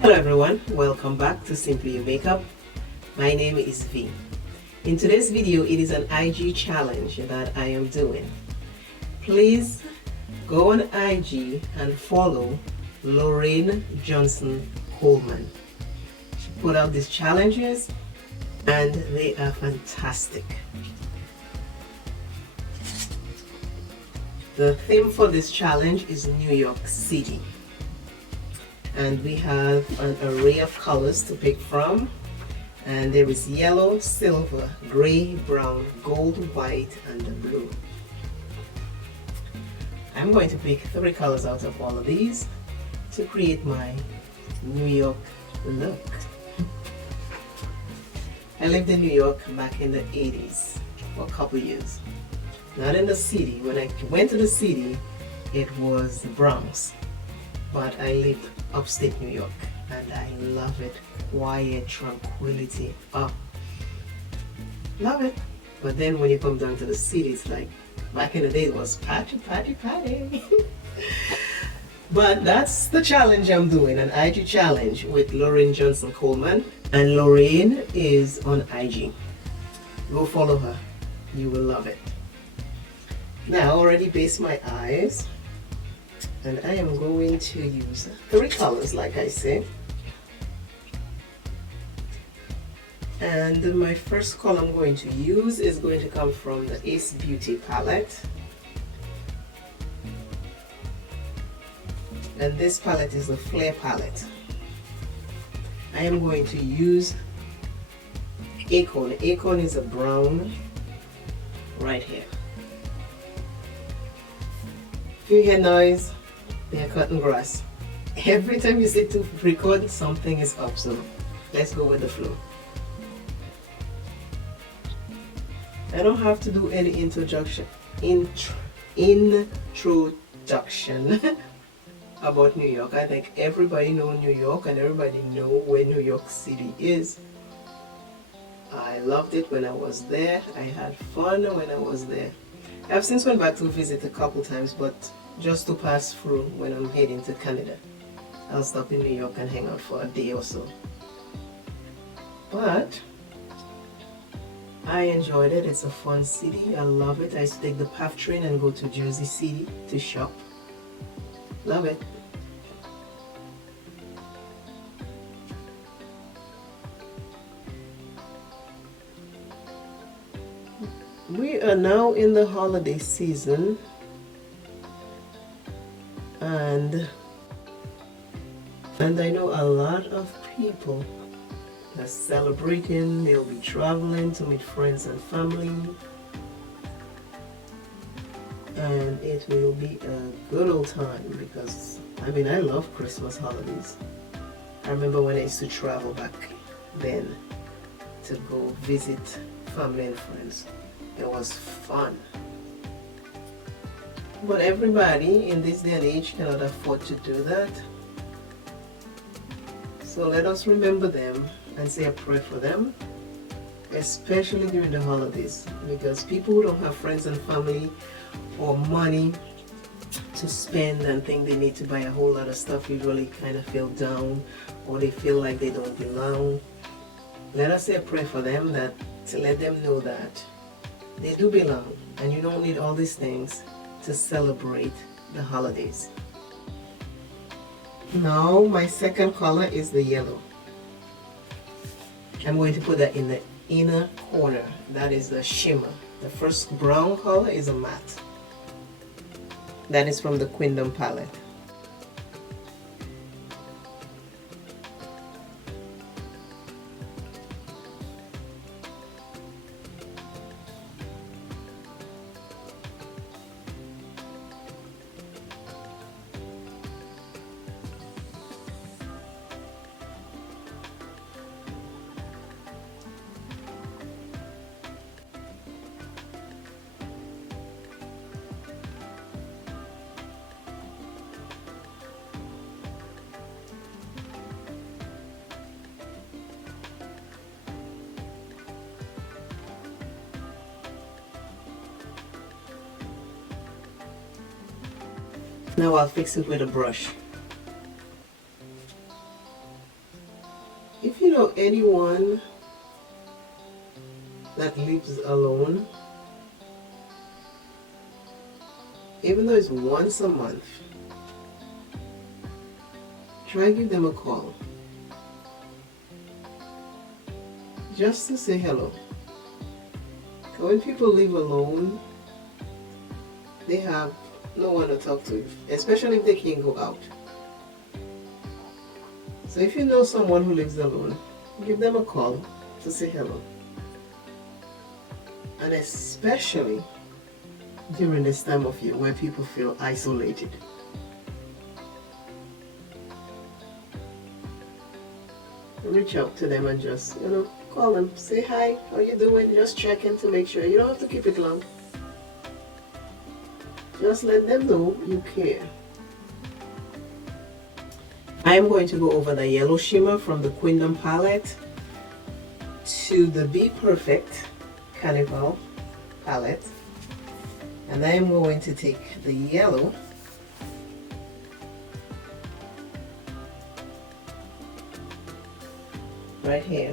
Hello everyone, welcome back to Simply Your Makeup. My name is V. In today's video, it is an IG challenge that I am doing. Please go on IG and follow Lorraine Johnson Coleman. She put out these challenges and they are fantastic. The theme for this challenge is New York City. And we have an array of colors to pick from. And there is yellow, silver, gray, brown, gold, white, and blue. I'm going to pick 3 colors out of all of these to create my New York look. I lived in New York back in the 80s for a couple years. Not in the city. When I went to the city, it was the Bronx. But I lived upstate New York and I love it. Quiet, tranquility. Oh, love it. But then when you come down to the city, it's like back in the day it was party, party, party. But that's the challenge I'm doing, an IG challenge with Lorraine Johnson Coleman. And Lorraine is on IG. Go follow her. You will love it. Now I already based my eyes. And I am going to use 3 colors like I said. And my first color I'm going to use is going to come from the Ace Beauty palette. And this palette is the Flare palette. I am going to use Acorn. Acorn is a brown right here. If you hear noise, they are cutting grass. Every time you sit to record, something is up, so let's go with the flow. I don't have to do any introduction about New York. I think everybody knows New York and everybody knows where New York City is. I loved it when I was there. I had fun when I was there. I've since went back to visit a couple times, but just to pass through when I'm heading to Canada. I'll stop in New York and hang out for a day or so. But I enjoyed it. It's a fun city. I love it. I used to take the PATH train and go to Jersey City to shop. Love it. We are now in the holiday season. And I know a lot of people are celebrating. They'll be traveling to meet friends and family, and it will be a good old time because I love Christmas holidays. I remember when I used to travel back then to go visit family and friends. It was fun. But everybody in this day and age cannot afford to do that. So let us remember them and say a prayer for them, especially during the holidays, because people who don't have friends and family or money to spend and think they need to buy a whole lot of stuff usually kind of feel down, or they feel like they don't belong. Let us say a prayer for them to let them know that they do belong and you don't need all these things to celebrate the holidays. Now my second color is the yellow. I'm going to put that in the inner corner. That is the shimmer. The first brown color is a matte. That is from the Queendom palette. Now I'll fix it with a brush. If you know anyone that lives alone, even though it's once a month, try give them a call. Just to say hello. When people live alone, they have no one to talk to, especially if they can't go out. So if you know someone who lives alone, give them a call to say hello. And especially during this time of year where people feel isolated. Reach out to them and just, call them, say hi, how you doing, just check in to make sure. You don't have to keep it long. Just let them know you care. I am going to go over the yellow shimmer from the Queendom palette to the Be Perfect Carnival palette. And I am going to take the yellow right here,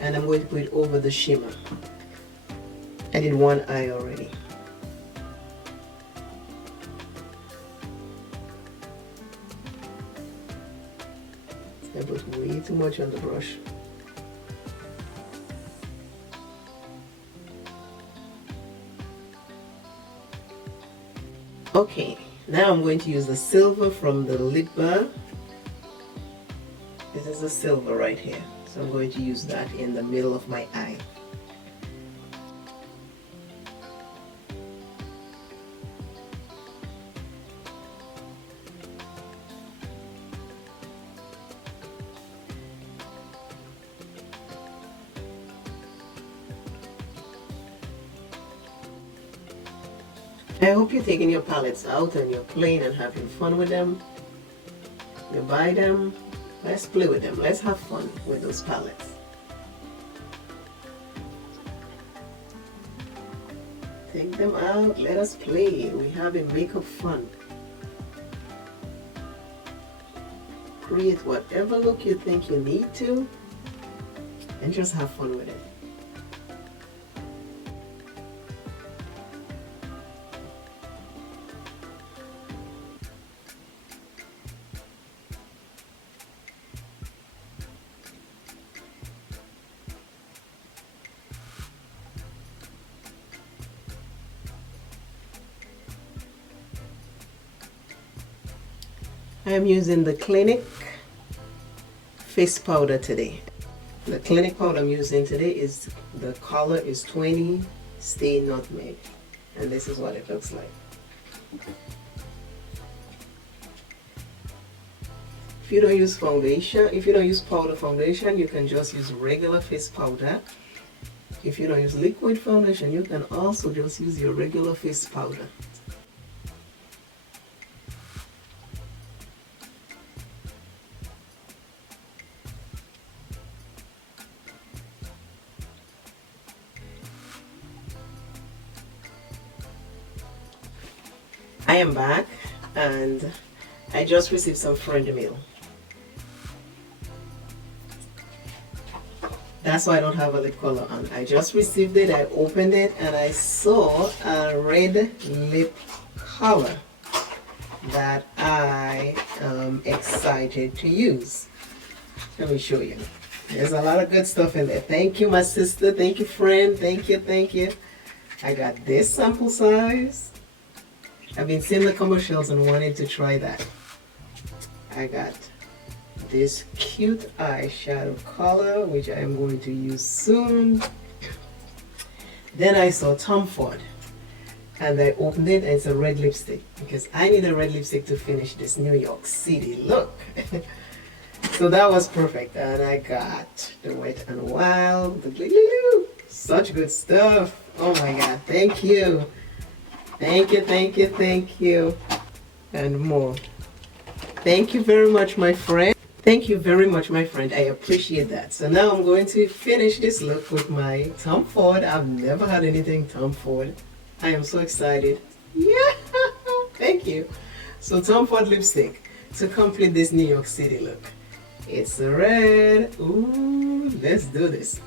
and I'm going to put it over the shimmer. I did one eye already. I put way too much on the brush. Okay, now I'm going to use the silver from the lip bar. This is the silver right here, so I'm going to use that in the middle of my eye. I hope you're taking your palettes out and you're playing and having fun with them. You buy them, let's play with them. Let's have fun with those palettes. Take them out, let us play. We're having makeup fun. Create whatever look you think you need to and just have fun with it. I'm using the Clinique face powder today. The Clinique powder I'm using today is, the color is 20 Stay Nutmeg, and this is what it looks like. If you don't use foundation, if you don't use powder foundation, you can just use regular face powder. If you don't use liquid foundation, you can also just use your regular face powder. I am back and I just received some friend mail. That's why I don't have a lip color on. I just received it, I opened it, and I saw a red lip color that I am excited to use. Let me show you. There's a lot of good stuff in there. Thank you, my sister. Thank you, friend. Thank you, thank you. I got this sample size. I've been seeing the commercials and wanted to try that. I got this cute eyeshadow color, which I am going to use soon. Then I saw Tom Ford, and I opened it, and it's a red lipstick because I need a red lipstick to finish this New York City look. So that was perfect, and I got the Wet n Wild, the Glue, such good stuff. Oh my God, thank you. Thank you, thank you, thank you, and more. Thank you very much, my friend. Thank you very much, my friend. I appreciate that. So now I'm going to finish this look with my Tom Ford. I've never had anything Tom Ford. I am so excited. Yeah, thank you. So Tom Ford lipstick to complete this New York City look. It's red. Ooh, let's do this.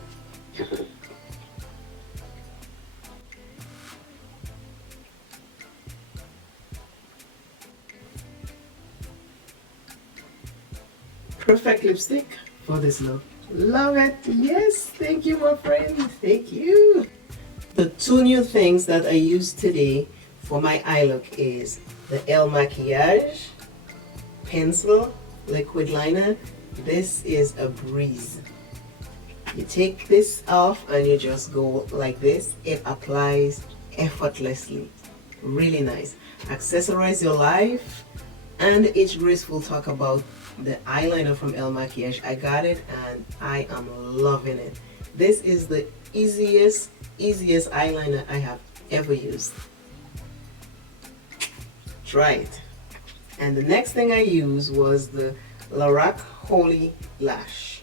Perfect lipstick for this look. Love it. Yes, thank you, my friend. Thank you. The two new things that I use today for my eye look is the El Maquillage pencil liquid liner. This is a breeze. You take this off and you just go like this. It applies effortlessly. Really nice. Accessorize your life. And AgedGraceful talk about the eyeliner from El Maquillage. I got it and I am loving it. This is the easiest eyeliner I have ever used. Try it. And the next thing I used was the Lorac Holy Lash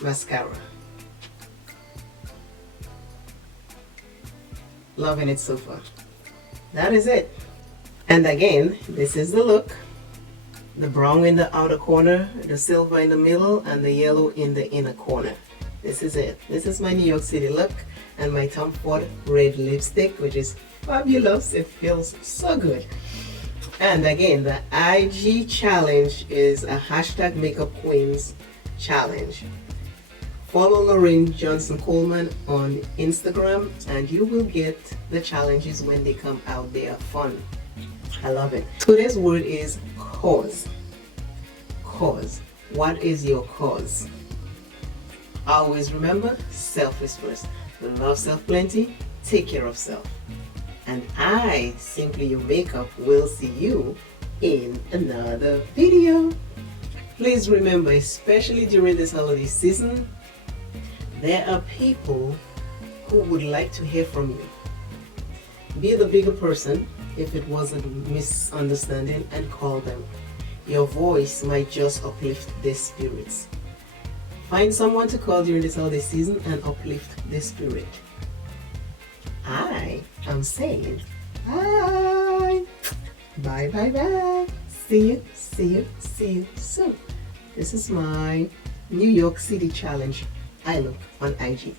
mascara. Loving it so far. That is it. And again, this is the look. The brown in the outer corner, the silver in the middle, and the yellow in the inner corner. This is it. This is my New York City look, and my Tom Ford red lipstick, which is fabulous. It feels so good. And again, the IG challenge is a hashtag Makeup Queens challenge. Follow Lorraine Johnson Coleman on Instagram and you will get the challenges when they come out. They are fun. I love it. Today's word is cause. Cause. What is your cause? Always remember, self is first. Love self plenty, take care of self. And I, Simply Your Makeup, will see you in another video. Please remember, especially during this holiday season, there are people who would like to hear from you. Be the bigger person if it was a misunderstanding and call them. Your voice might just uplift their spirits. Find someone to call during this holiday season and uplift their spirit. I am saying bye. Bye, bye, bye. See you soon. This is my New York City challenge I look on IG.